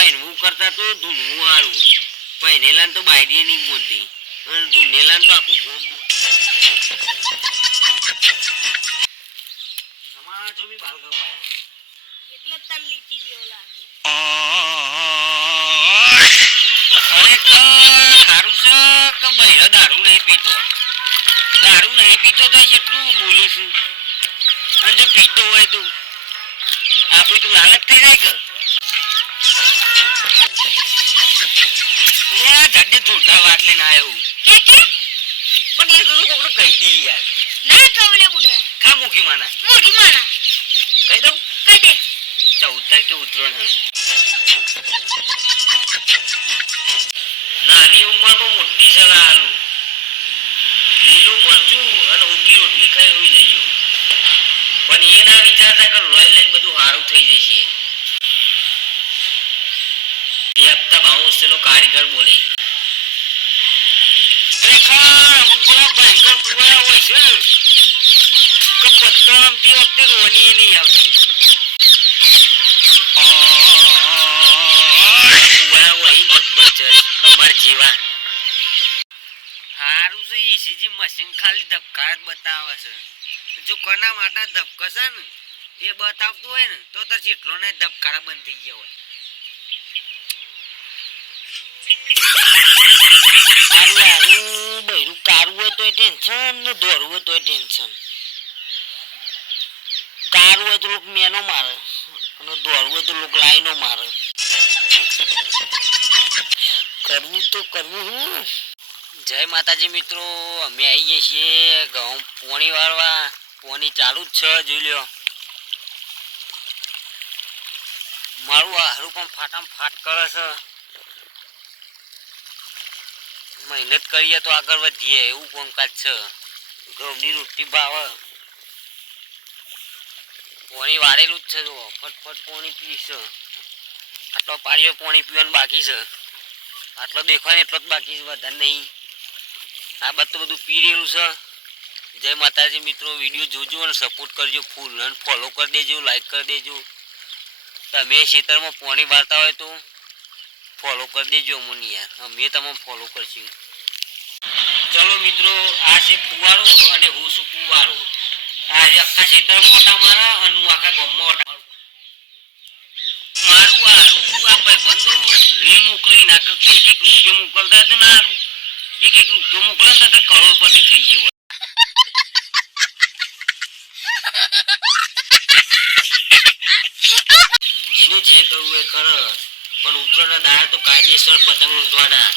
ભાઈ કરતા તો ધૂનવું હારું પહેરેલા તો બાયડી નહીં બોલતી અને ધૂનેલા તો આખું ગોમ અમારા જો બી બાલ કપાયા એટલે તને લીટી જેવો લાગે દારૂ છે કે ભાઈ દારૂ નહીં પીતો તો જેટલું બોલું છું અને જો પીતો હોય તો આપણી તો લાલચ થઈ જાય કે જડે જોરદાર વાત લઈને આવ્યો પણ એ તો કોકડો કહી દી યાર ના કવલે બુડા ખા મૂકી માના કહી દઉં કહી દે 14 તારીખે ઉતરણ હે નાની ઉંમરમાં મોટી સલાહ આલું લીલું મરચું અને ઊંઘી રોટલી ખાઈ હોઈ જઈયો પણ એ ના વિચારતા કે લોહી લઈને બધું સારું થઈ જશે બે હપ્તા બાઉન્સનો કારીગર બોલે ખરેખર અમુક જેવા ભયંકર કુવાયા હોય છે ને કે પત્તો રમતી વખતે રોની નહીં આવતી કુવાયા હોય જબરજસ્ત તમાર જેવા હારું છે ઈસીજી મશીન ખાલી ધબકાર જ બતાવે છે જો કોના માટે ધબકશે ને એ બતાવતું હોય ને તો તાર જેટલો ને ધબકારા બંધ થઈ ગયા હોય બૈરું કારવું હોય તો ટેન્શન ને દોરવું હોય તો ટેન્શન કારવું હોય તો લોક મેનો મારે અને દોરવું હોય તો લોક લાઈનો મારે કરવું તો કરવું હું જય માતાજી મિત્રો અમે આવી જઈએ છીએ ઘઉં પોણી વાળવા પોણી ચાલુ જ છે જોઈ લ્યો મારું હારું પણ ફાટામ ફાટ કરે છે મહેનત કરીએ તો આગળ વધીએ એવું કામકાજ છે ઘઉંની રોટલી ભાવે પોણી વાળેલું જ છે જો ફટફટ પોણી પીશે આટલો પાડ્યો પોણી પીવાનું બાકી છે આટલો દેખવાનો એટલો જ બાકી છે વધારે નહીં આ બધું પી રહેલું છે જય માતાજી મિત્રો વિડીયો જોજો અને સપોર્ટ કરજો ફૂલ અને ફોલો કરી દેજો લાઈક કરી દેજો તમે ખેતરમાં પાણી વાળતા હોય તો ફોલો કરી દેજો મને યાર અમે તમને ફોલો કરશું ચલો મિત્રો આ છે ફુવારો અને હું છું ફુવારો આજે આખા ખેતર મોટા મારા અને હું આખા ગામમાં મારું આ ભાઈબંધો રીલ મોકલી ના કરતા એક રૂપિયો મોકલતા હતા ના એક રૂપિયો મોકલતા તો કરોડપતિ થઈ ગયો જેને જે કરવું એ કરે પણ ઉત્તરાયણના દાડા તો કાયદેસર પતંગ લૂંટવાના